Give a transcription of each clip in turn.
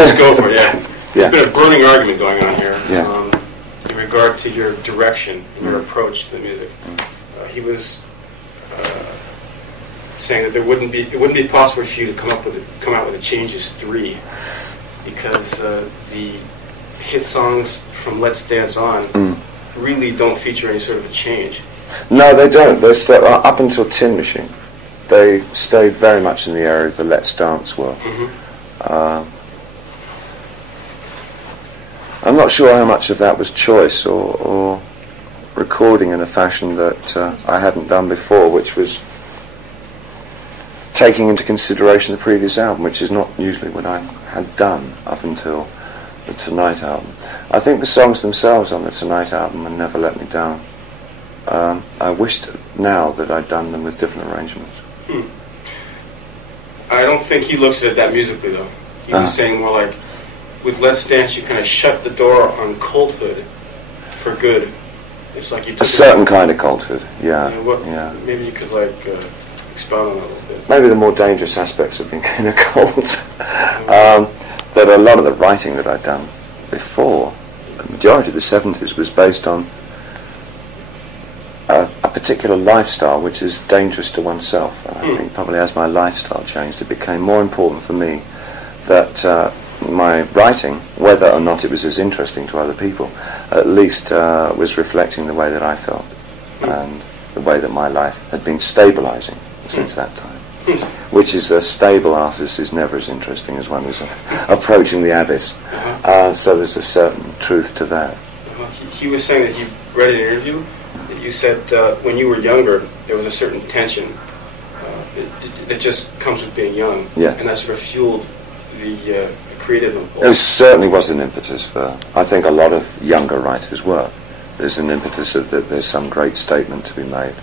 Let's go for it, yeah. Yeah. There's been a burning argument going on here Yeah. in regard to your direction and your approach to the music. He was saying that it wouldn't be possible for you to come out with a Changes 3 because the hit songs from Let's Dance On really don't feature any sort of a change. No, they don't. They're still, up until Tin Machine, they stayed very much in the area of the Let's Dance world. I'm not sure how much of that was choice or recording in a fashion that I hadn't done before, which was taking into consideration the previous album, which is not usually what I had done up until the Tonight album. I think the songs themselves on the Tonight album and Never Let Me Down, I wished now that I'd done them with different arrangements. I don't think he looks at it that musically, though. He was saying more like, with Let's Dance, you kind of shut the door on culthood for good. It's like you took a certain kind of culthood, yeah. Maybe you could expound on that a little bit. Maybe the more dangerous aspects of being in a cult. That a lot of the writing that I'd done before, the majority of the 70s, was based on a particular lifestyle which is dangerous to oneself. And I think probably as my lifestyle changed, it became more important for me that my writing, whether or not it was as interesting to other people, at least was reflecting the way that I felt and the way that my life had been stabilising since that time. Which is a stable artist is never as interesting as one who's approaching the abyss. So there's a certain truth to that. He was saying that he read an interview that you said when you were younger there was a certain tension that just comes with being young, and that sort of fueled the creative impulse. It certainly was an impetus for, I think a lot of younger writers were. There's an impetus of that there's some great statement to be made.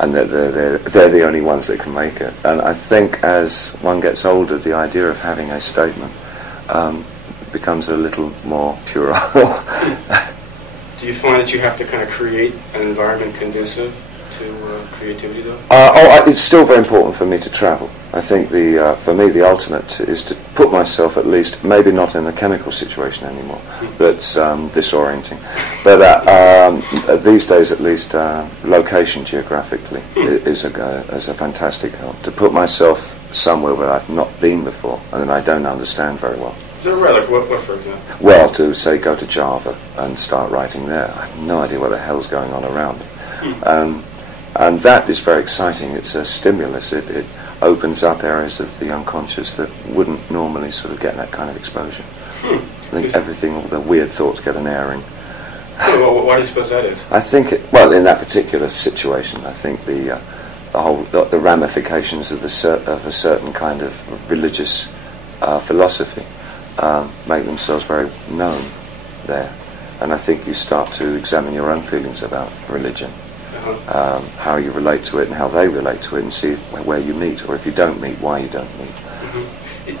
And that they're the only ones that can make it. And I think as one gets older, the idea of having a statement becomes a little more puerile. Do you find that you have to kind of create an environment conducive to creativity, though? It's still very important for me to travel. I think for me the ultimate is to put myself, at least, maybe not in a chemical situation anymore, that's disorienting, but these days at least, location geographically is a fantastic help. To put myself somewhere where I've not been before and that I don't understand very well. Is that right? Like what for example? Well, to say go to Java and start writing there. I have no idea what the hell's going on around me. And that is very exciting. It's a stimulus. It opens up areas of the unconscious that wouldn't normally sort of get that kind of exposure. I think everything, all the weird thoughts get an airing. Well, why do you suppose that is? I think, in that particular situation, I think the ramifications of a certain kind of religious philosophy make themselves very known there. And I think you start to examine your own feelings about religion. How you relate to it and how they relate to it, and see where you meet, or if you don't meet, why you don't meet.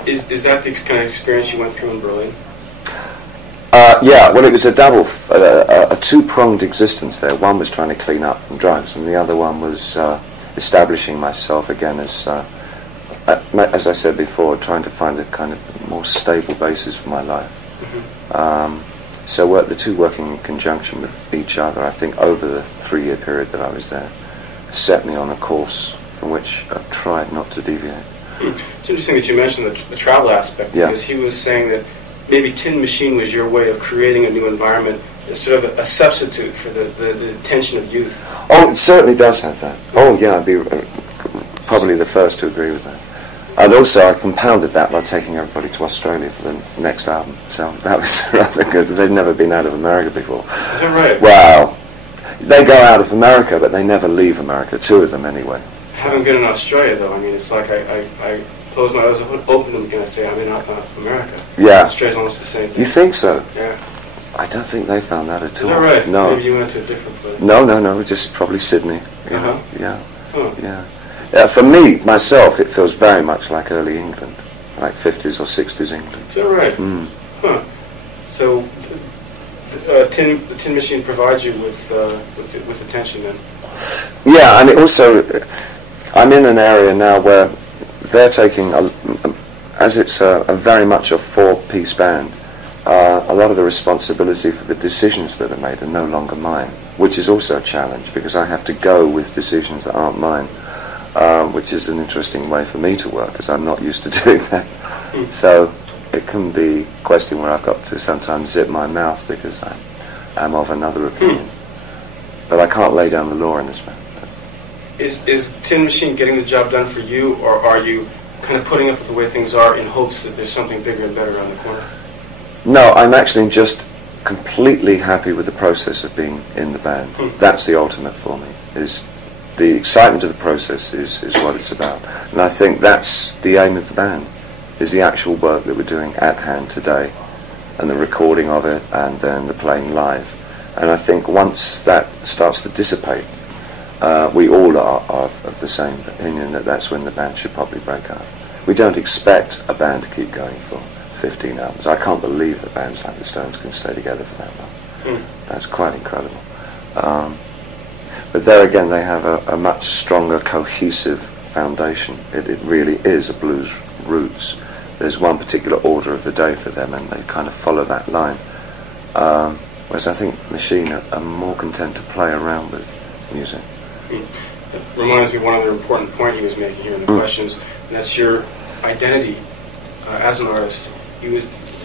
Is that the kind of experience you went through in Berlin? Yeah, well, it was a two-pronged existence there. One was trying to clean up from drugs, and the other one was establishing myself again as I said before, trying to find a kind of more stable basis for my life. So the two working in conjunction with each other, I think over the 3-year period that I was there, set me on a course from which I've tried not to deviate. It's interesting that you mentioned the travel aspect, because he was saying that maybe Tin Machine was your way of creating a new environment, as sort of a substitute for the tension of youth. Oh, it certainly does have that. Oh, yeah, I'd be probably the first to agree with that. And also I compounded that by taking everybody to Australia for the next album. So that was rather good. They'd never been out of America before. Is that right? Well, they go out of America, but they never leave America. 2 of them anyway. Having been in Australia, though, I mean, it's like I close my eyes, open them, and I say, I'm in America. Yeah. Australia's almost the same thing. You think so? Yeah. I don't think they found that at all. Is that right? No. Maybe you went to a different place. No, just probably Sydney. You know? Yeah. Huh. Yeah. For me, myself, it feels very much like early England, like 50s or 60s England. Is that right? Huh. So, the Tin Machine provides you with attention then? Yeah, and it also, I'm in an area now where they're taking as it's a very much a four-piece band, a lot of the responsibility for the decisions that are made are no longer mine, which is also a challenge because I have to go with decisions that aren't mine, which is an interesting way for me to work because I'm not used to doing that. So it can be a question where I've got to sometimes zip my mouth because I'm of another opinion. But I can't lay down the law in this band. Is Tin Machine getting the job done for you, or are you kind of putting up with the way things are in hopes that there's something bigger and better around the corner? No, I'm actually just completely happy with the process of being in the band. That's the ultimate for me. Is the excitement of the process is what it's about. And I think that's the aim of the band, is the actual work that we're doing at hand today, and the recording of it, and then the playing live. And I think once that starts to dissipate, we all are of the same opinion that that's when the band should probably break up. We don't expect a band to keep going for 15 albums. I can't believe that bands like the Stones can stay together for that long. That's quite incredible. But there again, they have a much stronger, cohesive foundation. It really is a blues roots. There's one particular order of the day for them, and they kind of follow that line. Whereas I think Machine are more content to play around with music. It reminds me of one other important point he was making here in the questions, and that's your identity as an artist. In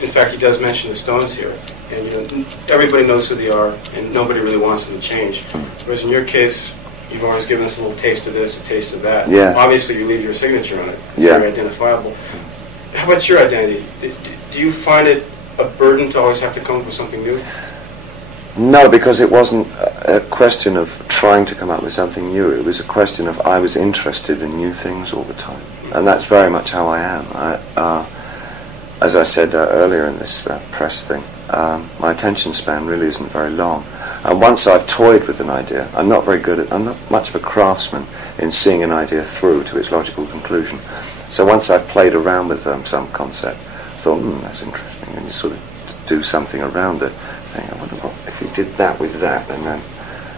fact, he does mention the Stones here, and everybody knows who they are, and nobody really wants them to change. Whereas in your case, you've always given us a little taste of this, a taste of that. Yeah. Obviously, you leave your signature on it. It's Yeah. very identifiable. How about your identity? Do you find it a burden to always have to come up with something new? No, because it wasn't a question of trying to come up with something new. It was a question of I was interested in new things all the time. And that's very much how I am. As I said earlier in this press thing, my attention span really isn't very long. And once I've toyed with an idea, I'm not much of a craftsman in seeing an idea through to its logical conclusion. So once I've played around with some concept, I thought, that's interesting, and you sort of do something around it. Think, I wonder what if you did that with that, and then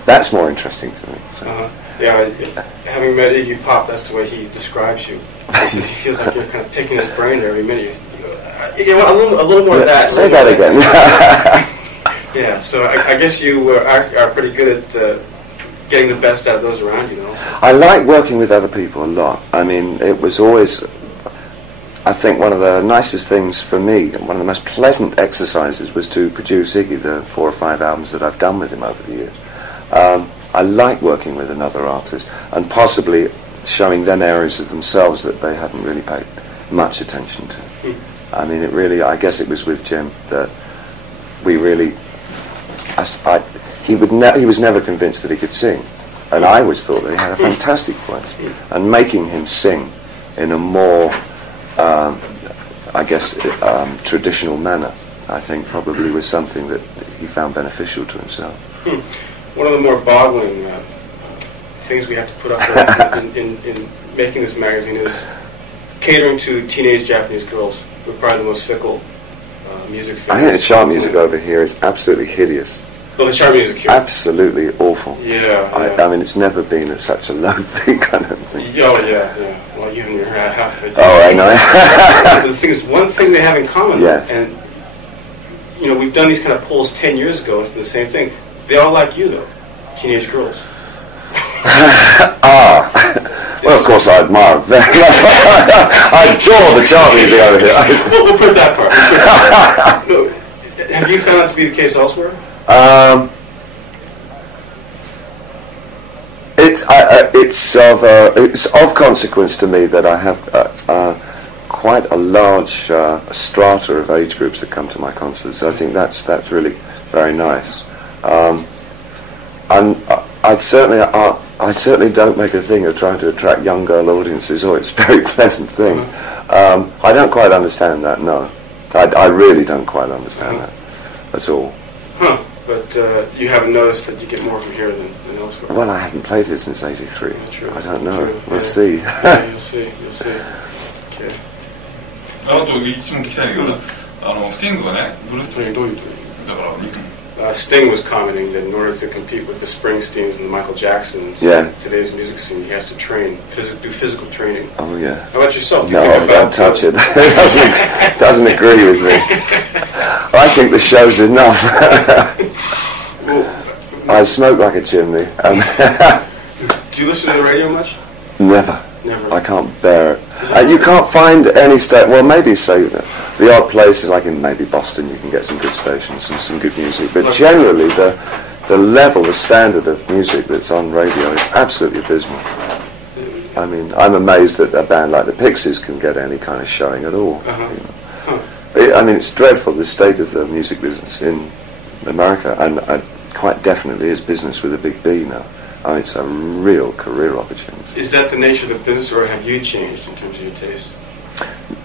that's more interesting to me. So. Yeah, having met Iggy Pop, that's the way he describes you. He feels like you're kind of picking his brain every minute. A little more of that. Say that again. Yeah, so I guess you are pretty good at getting the best out of those around you, also. I like working with other people a lot. I mean, it was always, I think, one of the nicest things for me, one of the most pleasant exercises was to produce Iggy, the 4 or 5 albums that I've done with him over the years. I like working with another artist and possibly showing them areas of themselves that they hadn't really paid much attention to. I mean, it really, I guess it was with Jim that we really, he was never convinced that he could sing, and I always thought that he had a fantastic voice, and making him sing in a more, I guess, traditional manner, I think probably was something that he found beneficial to himself. One of the more boggling things we have to put up with in making this magazine is catering to teenage Japanese girls. We're probably the most fickle music fans. I think the chart music over here is absolutely hideous. Well, the chart music here. Absolutely awful. Yeah. I mean, it's never been such a low thing kind of thing. Oh, yeah. Well, you and your half of it. Oh, I know. The thing is, one thing they have in common, and, we've done these kind of polls 10 years ago, it's the same thing. They all like you, though. Teenage girls. Well, of course, I admire them. I adore the chart music over here. We'll put that part. Have you found that to be the case elsewhere? It's of consequence to me that I have quite a large strata of age groups that come to my concerts. I think that's really very nice. And I certainly don't make a thing of trying to attract young girl audiences, or it's a very pleasant thing. I don't quite understand that, no. I really don't quite understand that at all. But you haven't noticed that you get more from here than elsewhere? Well, I haven't played it since '83. I don't know. We'll see. You'll see. Okay. あと一問聞きたいんだけど、スティングがね、ブルーストリーどういうだから Sting was commenting that in order to compete with the Springsteens and the Michael Jacksons in today's music scene, he has to train, do physical training. Oh yeah. How about yourself? No, I don't touch it. It doesn't agree with me. I think the show's enough. I smoke like a chimney. Do you listen to the radio much? Never. Never. I can't bear it. You can't find any station. Well, maybe say the odd places, like in maybe Boston, you can get some good stations and some good music. But generally, the level, the standard of music that's on radio is absolutely abysmal. I mean, I'm amazed that a band like the Pixies can get any kind of showing at all. I mean, it's dreadful, the state of the music business in America, and quite definitely is business with a big B now. I mean, it's a real career opportunity. Is that the nature of the business, or have you changed in terms of your taste?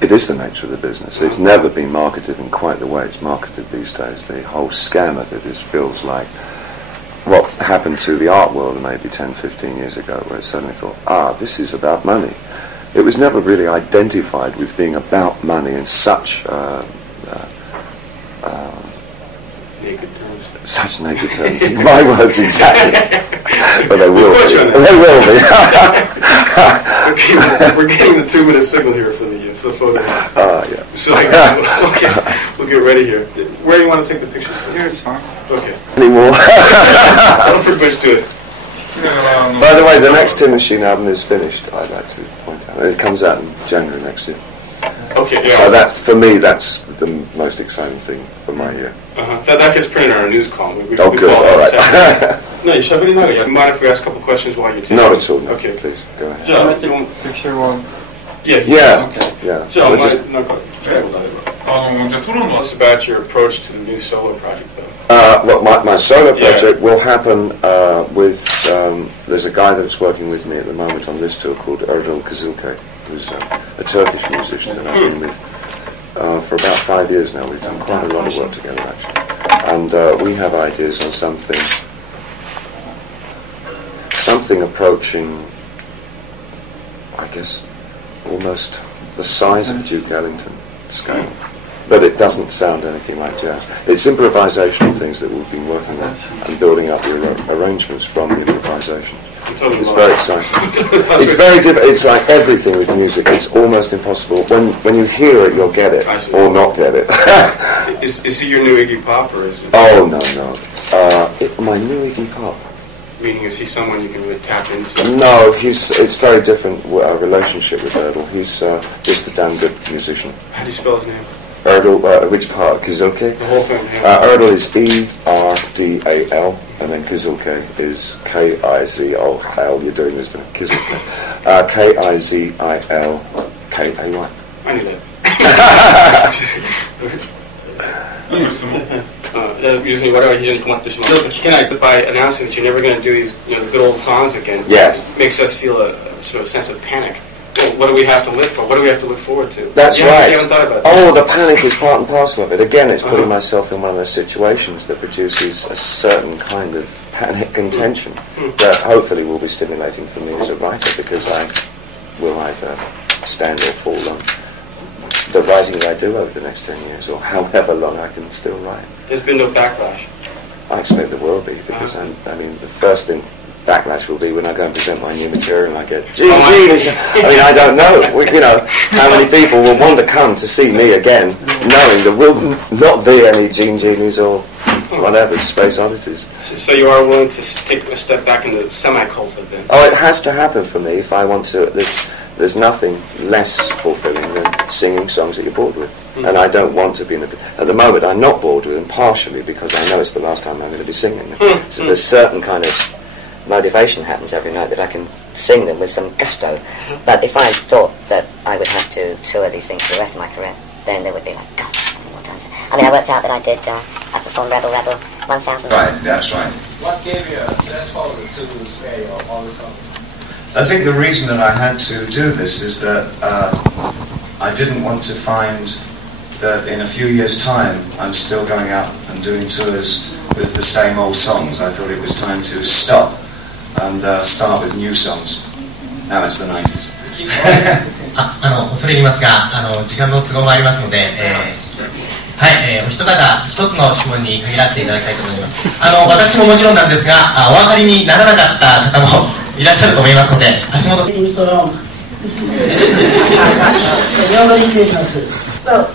It is the nature of the business. It's never been marketed in quite the way it's marketed these days. The whole scam of it feels like what happened to the art world maybe 10, 15 years ago, where it suddenly thought, this is about money. It was never really identified with being about money in such naked terms. Such naked terms. My words exactly. But they will be. They will be. Okay, we're getting the 2-minute signal here for the photo. Yeah. So, okay, we'll get ready here. Where do you want to take the pictures? Here is fine. Okay. Anymore. I'll pretty much do it. By the way, the next Tin Machine album is finished, I'd like to point out. It comes out in January next year. Okay, yeah. So that's, for me, that's the most exciting thing for my year. That gets printed in our news column. We good, all right. No, you should really know. You mind if we ask a couple questions while you're taking? Not at all, no. Okay. Please, go ahead. Can I take a picture one? Yeah. Okay. Yeah. Joe, We'll just, tell us about your approach to the new solo project, though. Well, my solo project will happen with, there's a guy that's working with me at the moment on this tour called Erdal Kızılkay, who's a Turkish musician that I've been with for about 5 years now. We've done quite a lot of work together, actually. And we have ideas on something approaching, I guess, almost the size of Duke Ellington scale. But it doesn't sound anything like jazz. It's improvisational things that we've been working on and building up the arrangements from the improvisation. It's very exciting. It's very different. It's like everything with music. It's almost impossible. When you hear it, you'll get it or not get it. Is he your new Iggy Pop, or is he? Oh no. My new Iggy Pop. Meaning, is he someone you can really tap into? No, it's very different relationship with Erdal. He's just a damn good musician. How do you spell his name? Erdal, which part? Kızılkay? The whole thing, yeah. Erdal is E-R-D-A-L, and then Kızılkay is K-I-Z-O. Hell, you're doing this now. Kızılkay. K-I-Z-I-L-K-A-Y. I knew that. By announcing that you're never going to do these, the good old songs again, makes us feel a sort of sense of panic. Well, what do we have to live for? What do we have to look forward to? That's right. You haven't thought about that. Oh, the panic is part and parcel of it. Again, it's putting myself in one of those situations that produces a certain kind of panic and tension that hopefully will be stimulating for me as a writer, because I will either stand or fall on the writing that I do over the next 10 years, or however long I can still write. There's been no backlash. I expect there will be, because the first thing backlash will be when I go and present my new material and I get, I don't know, how many people will want to come to see me again, knowing there will not be any Gene Genies or whatever, Space Oddities. So you are willing to take a step back into semi-culture then? Oh, it has to happen for me if I want to. There's nothing less fulfilling than singing songs that you're bored with. And I don't want to be at the moment I'm not bored with them, partially because I know it's the last time I'm going to be singing them. So there's certain kind of motivation happens every night that I can sing them with some gusto. But if I thought that I would have to tour these things for the rest of my career, then there would be like, God, how many more times? I worked out that I performed Rebel 1,000 times. Right, that's right. What gave you a threshold to spare your all the songs? I think the reason that I had to do this is that I didn't want to find that in a few years' time I'm still going out and doing tours with the same old songs. I thought it was time to stop and start with new songs. Now it's the 90s. 恐れ入りますが、時間の都合もありますので、はい、お一方一つの質問に限らせていただきたいと思います。私ももちろんなんですが、お分かりにならなかった方もいらっしゃると思いますので、橋本さん。Well,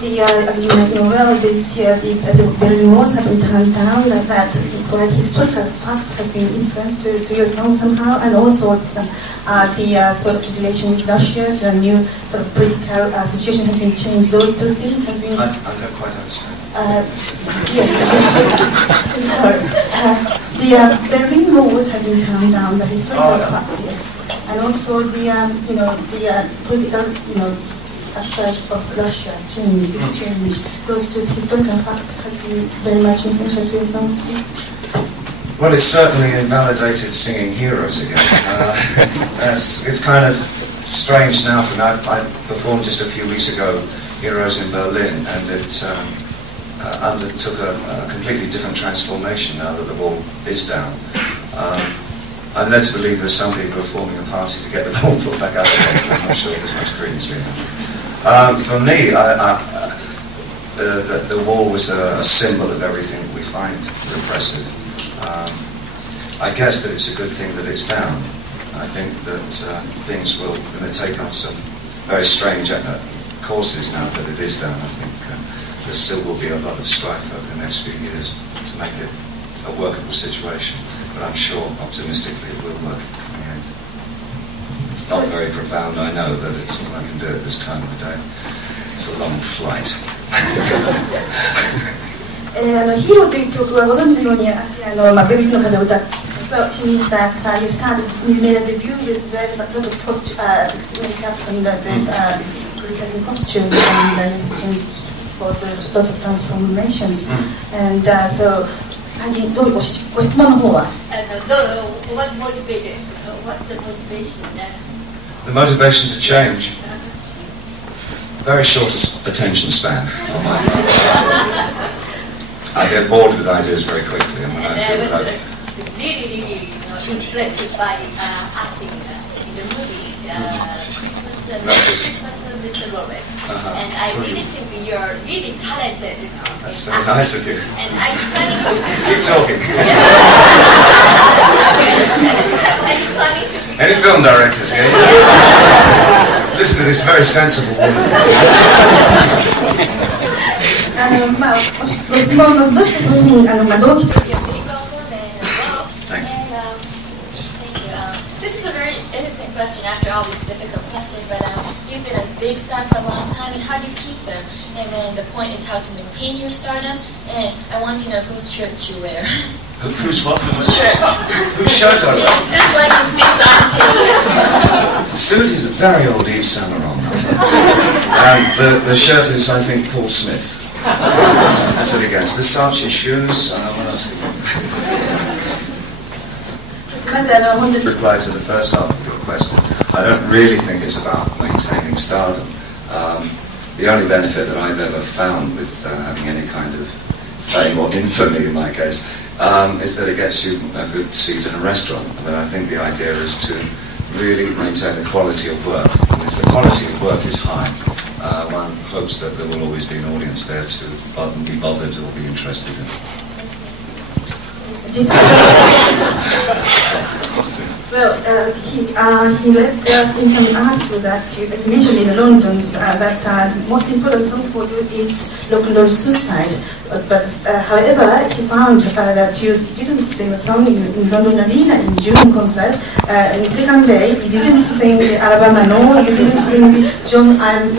as you might know well, this year the Berlin walls have been turned down. That quite historical fact has been influenced to your song somehow, and also the sort of relation with Russia, the new sort of political situation has been changed. Those two things have been. I don't quite understand. Yes, sorry. The Berlin walls have been turned down. The historical fact, yes, and also the political search of Russia change. Those two historical facts has been very much influential to your songs. Well, it's certainly invalidated singing Heroes again. It's kind of strange now for me. I performed just a few weeks ago Heroes in Berlin, and it undertook a completely different transformation now that the wall is down. I'm led to believe there's some people who are forming a party to get the wall put back up again. I'm not sure if there's much credence behind it. For me, the wall was a symbol of everything that we find repressive. I guess that it's a good thing that it's down. I think that things will take on some very strange courses now that it is down. I think there still will be a lot of strife over the next few years to make it a workable situation. But I'm sure, optimistically, it will work in the end. Not very profound, I know, but it's all I can do at this time of the day. It's a long flight. ヒーローという曲はご存知のようにベルリンの方を歌って、well, she means that you made a debut with very lots of makeups and glittering costumes, and you changed lots of transformations, and so. どういうご質問の方は What motivated? What's the motivation there? The motivation to change. Very short attention span on my part. I get bored with ideas very quickly, and when I feel that really impressed by acting in the movie Christmas Mr. Lawrence, and I really think you're really talented. That's very nice of you. And I'm planning to keep talking. I'm planning to any film directors here? Listen to this very sensible woman. ご質問のどうしてそういうふうに動機と This is a very innocent question after all these difficult questions, but you've been a big star for a long time, and how do you keep them? And then the point is how to maintain your stardom, and I want to know whose shirt you wear. Whose what? Shirt. Whose shirt I wear? Just like the Smiths on tape. Suit is a very old Yves Saint Laurent. The shirt is, I think, Paul Smith. That's it again. Versace shoes. What else? Reply to the first half of your question. I don't really think it's about maintaining stardom. The only benefit that I've ever found with having any kind of fame or infamy in my case is that it gets you a good seat in a restaurant. But I think the idea is to really maintain the quality of work. And if the quality of work is high, one hopes that there will always be an audience there to be bothered or be interested in. Well, he read in some article that you mentioned in London that the most important song for you is Rock and Roll Suicide. But however, he found that you didn't sing a song in London Arena in June concert. In the second day, you didn't sing the Alabama No, you didn't sing the John, I'm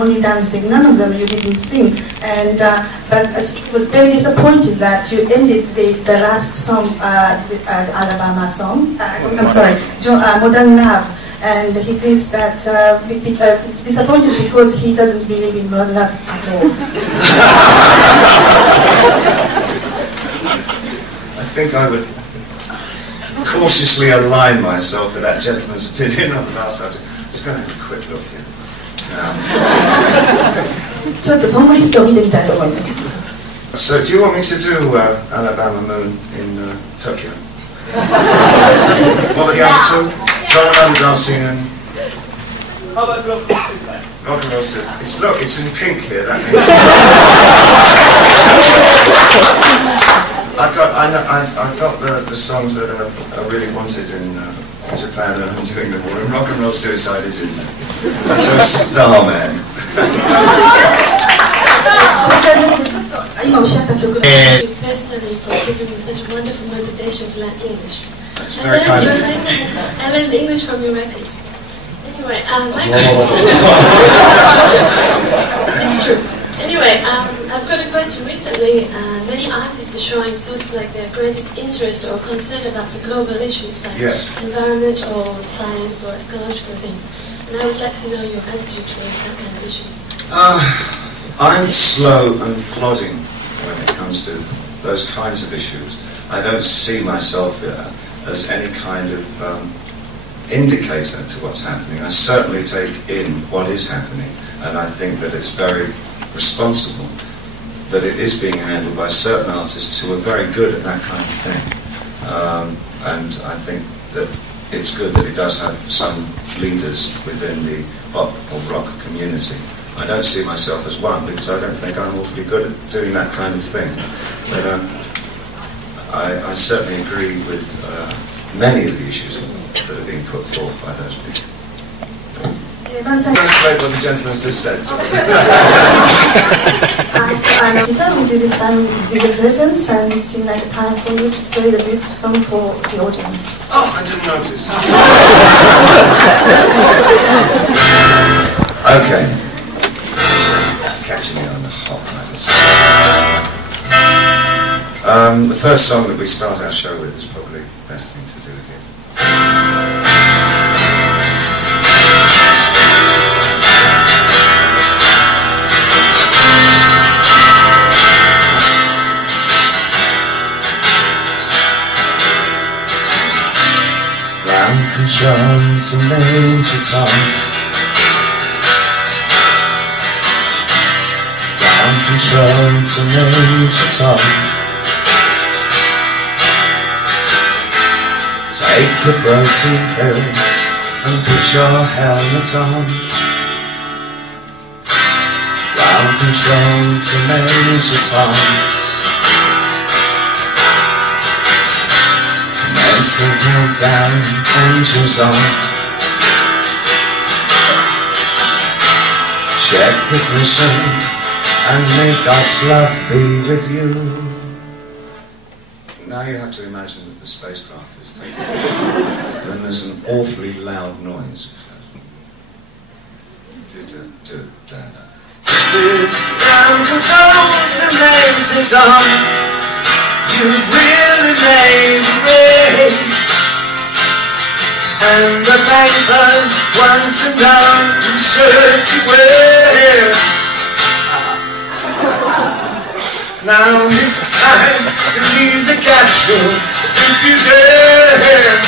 Only Dancing. None of them you didn't sing. And but he was very disappointed that you ended the last song, the Alabama song. I'm sorry, Modern Love. And he thinks that it's disappointing because he doesn't believe in modern love at all. I think I would cautiously align myself with that gentleman's opinion on the last subject. I'm just going to have a quick look here. ちょっとソングリストを見てみたいと思います。So, do you want me to do Alabama Moon in Tokyo? What were the other two? John Dancing and... How about Rock and Roll Suicide? Rock and roll suit. Look, it's in pink here. That means I've got the songs that are really wanted in Japan, and I'm doing them all. And Rock and Roll Suicide is in there. So Starman. Thank you personally for giving me such wonderful motivation to learn English. That's very kind of you. I learned English from your records. Anyway, it's true. Anyway, I've got a question. Recently, many artists are showing sort of like their greatest interest or concern about the global issues like environment or science or ecological things. And I would like to know your attitude towards that kind of issues. I'm slow and plodding when it comes to those kinds of issues. I don't see myself as any kind of indicator to what's happening. I certainly take in what is happening, and I think that it's very responsible that it is being handled by certain artists who are very good at that kind of thing. And I think that it's good that it does have some leaders within the pop or rock community. I don't see myself as one because I don't think I'm awfully good at doing that kind of thing. But I certainly agree with many of the issues that are being put forth by those people. Translate what the gentleman's just said. We do this time with your presence, and it seemed like a time for you to play the beautiful song for the audience. Oh, I didn't notice. Okay. Catching me on the hop, the first song that we start our show with is probably the best thing to do here. Round control to Major Tom. Round control to Major Tom. Take the protein pills and put your helmet on. Ground control to Major Tom. Commencing countdown, engines on. Check ignition and may God's love be with you. Now you have to imagine that the spacecraft is taking off, and there's an awfully loud noise. This is ground control to Major Tom. You've really made it great, and the papers want to know who serves you well. Now it's time to leave the capsule if you dare.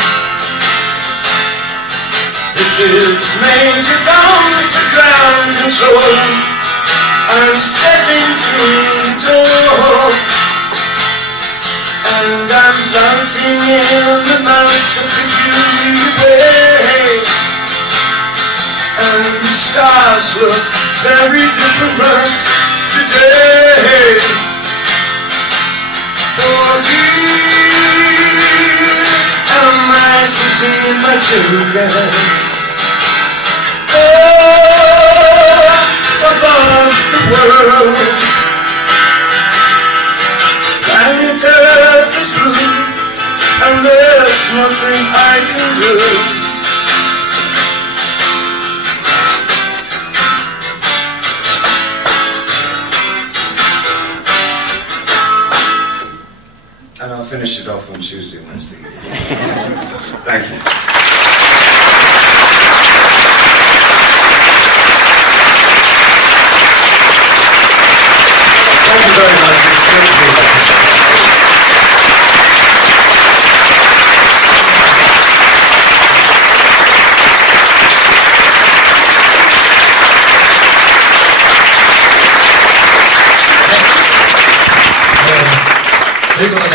This is Major Tom to ground control. I'm stepping through the door, and I'm floating in the most peculiar way. And the stars look very different today. For me, am I sitting in my children? Oh, above the world. Planet Earth is blue, and there's nothing I can do. And I'll finish it off on Tuesday and Wednesday. Thank you. Thank you very much. It's great to be here.ということ